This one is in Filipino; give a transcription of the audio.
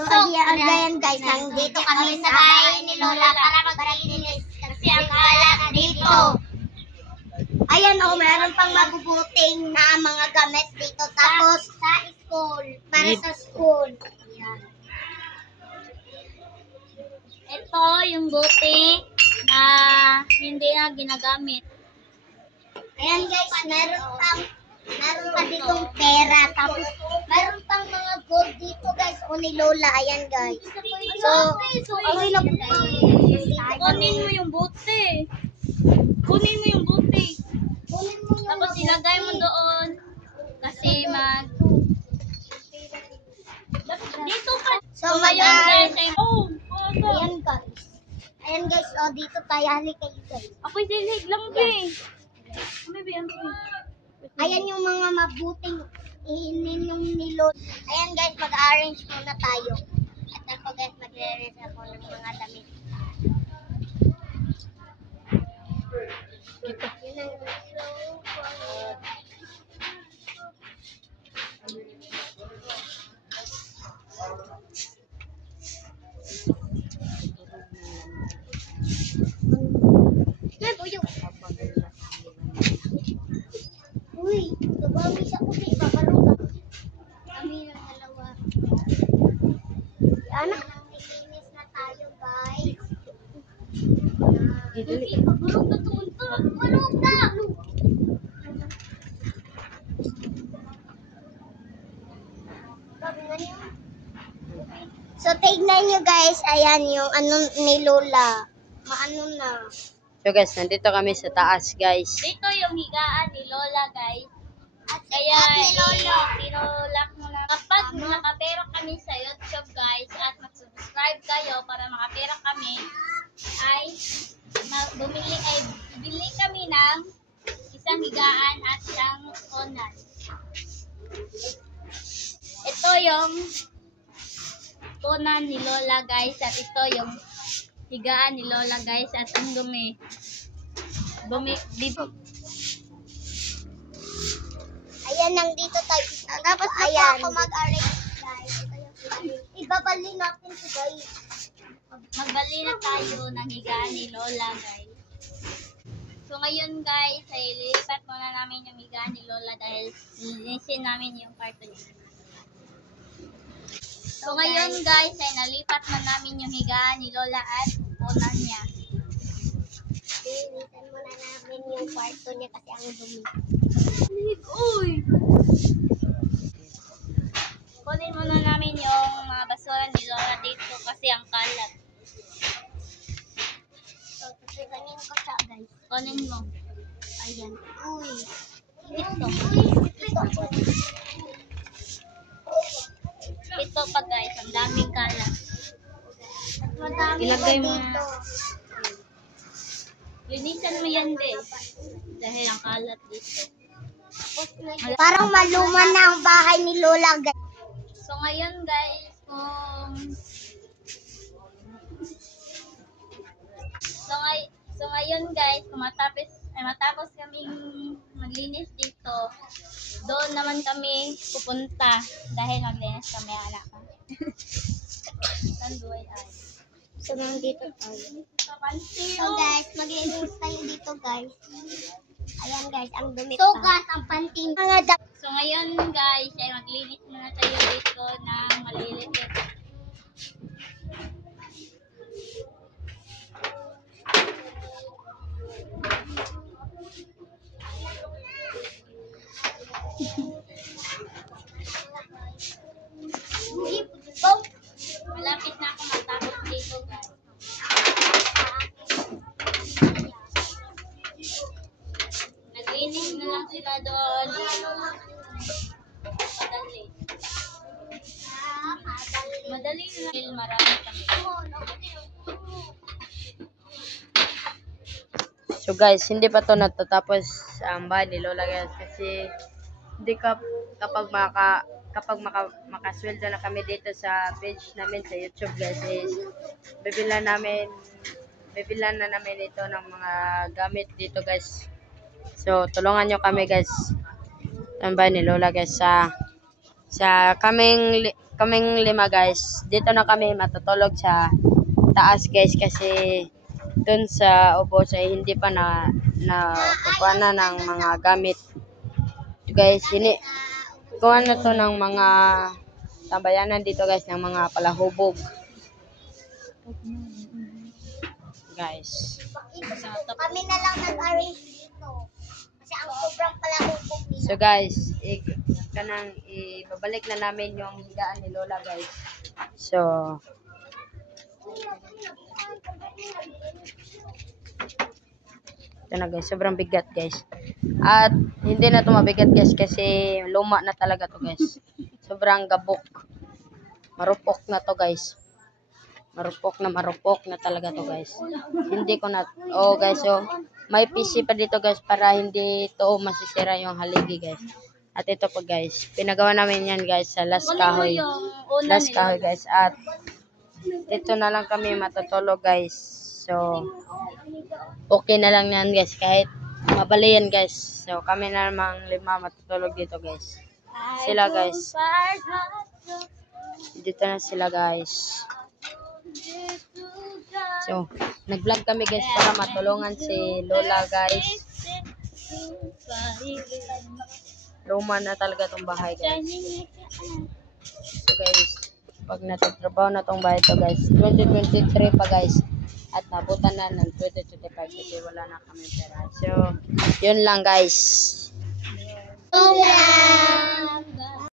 So, again guys, nandito kami sa bahay ni Lola para maglilinis kasi ang kalat dito. Ayan o, meron pang mabubuting na mga gamit dito. Tapos, sa school. Para sa school. Ayan. Ito yung buti na hindi na ginagamit. Ayan guys, meron pa ditong pera. Tapos, meron pang mga gold dito guys. O ni Lola, ayan guys. So, okay na po. Kunin mo yung buti. Kunin mo yung buti. Tapos ilagay mo doon kasi dito ka. So, Ayan guys. Ayan guys, o dito tayo. Halik kayo guys. ako'y dilig lang din. Ayan yung mga mabuting ininom ni Lola. Ayan guys, mag-arrange muna tayo. At ako guys, mag-arrange ako ng mga damit. Yun ang uy, gabawi sa ubi, babalong kami ng dalawa. Anak, naglinis na tayo, guys. Hindi, pagulog na tumunta. Pagulog na! So, tignan nyo guys, ayan yung ano ni Lola. Maano na. So guys, nandito kami sa taas guys. Dito yung higaan ni Lola, guys. At Kaya ni Lolo. tinulak mo na. Kapag nakapera kami sa YouTube, guys, at mag-subscribe kayo para makapera kami, ay bibili kami ng isang higaan at isang konan. Ito yung konan ni Lola, guys, at ito yung higaan ni Lola, guys, at ang dumi. Ayan, nandito tayo. Tapos ayan. Ako mag-arrange guys. Ibabali natin ito guys. Magbali na tayo ng higaan ni Lola, guys. So ngayon guys, ay lilipat muna namin yung higaan ni Lola dahil linisin namin yung kwarto niya. So ngayon guys, ay nalipat na namin yung higaan ni Lola at unan niya. Linisan muna namin yung kwarto niya kasi ang dumi. Uy! Kunin muna namin yung mga basura ni Lola dito kasi ang kalat. So, tutuganin ko siya guys. Kunin mo. Ayan. Uy. Ito. Ito. Ito pa guys, ang daming kalat. At madami Ilagay pa mo dito. Linisan mo yan din. Dahil ang kalat dito. Parang maluma na ang bahay ni Lola guys. So ngayon guys, so ngayon guys, kung matapos kaming maglinis dito, doon naman kami pupunta dahil maglinis kami anak. Tanduay ay. So, nandito tayo. Kapansin. So guys, maglinis tayo dito guys. Ayan guys, ang dumi pa. So guys, ang panting. So ngayon guys, ay maglinis muna tayo dito ng maliliit. Malapit na ako matapos dito guys. Naglinis na lang sila doon. Madali na lang. Marami kami. So guys, hindi pa to natatapos ang bahay ni Lola guys kasi hindi kapag makasweldo na kami dito sa page namin sa YouTube guys is bibilan na namin ito ng mga gamit dito guys. So tulungan nyo kami guys. Ang bahay ni Lola guys sa Sa kaming lima guys, dito na kami matutulog sa taas guys kasi dun sa ubos ay hindi pa kukuha na ng mga gamit. Guys, kuha na to ng mga tambayanan dito guys, ng mga palahubog. Guys. Kami na lang nag-arrange dito. Kasi ang sobrang palahubog nila. So guys, ibabalik na namin yung higaan ni Lola guys. So, ito na guys, sobrang bigat guys. At hindi na ito mabigat guys kasi luma na talaga to guys. Sobrang gabok. Marupok na to guys. Marupok na talaga to guys. Hindi ko na, guys, so may PC pa dito guys para hindi to masisira yung haligi guys. At ito pa guys, pinagawa namin yan guys sa last kahoy. Last kahoy guys. At dito na lang kami matutulog guys. So, okay na lang yan guys kahit mabali yan guys. So, kami na namang lima matutulog dito guys. Sila guys. Dito na sila guys. So, nag-vlog kami guys para matulungan si Lola guys. Luma na talaga tong bahay guys. So guys, pag natatrabaho na tong bahay to guys, 2023 pa guys. At nabutan na ng 2025 kasi wala na kami pera. So, yun lang guys. Lola!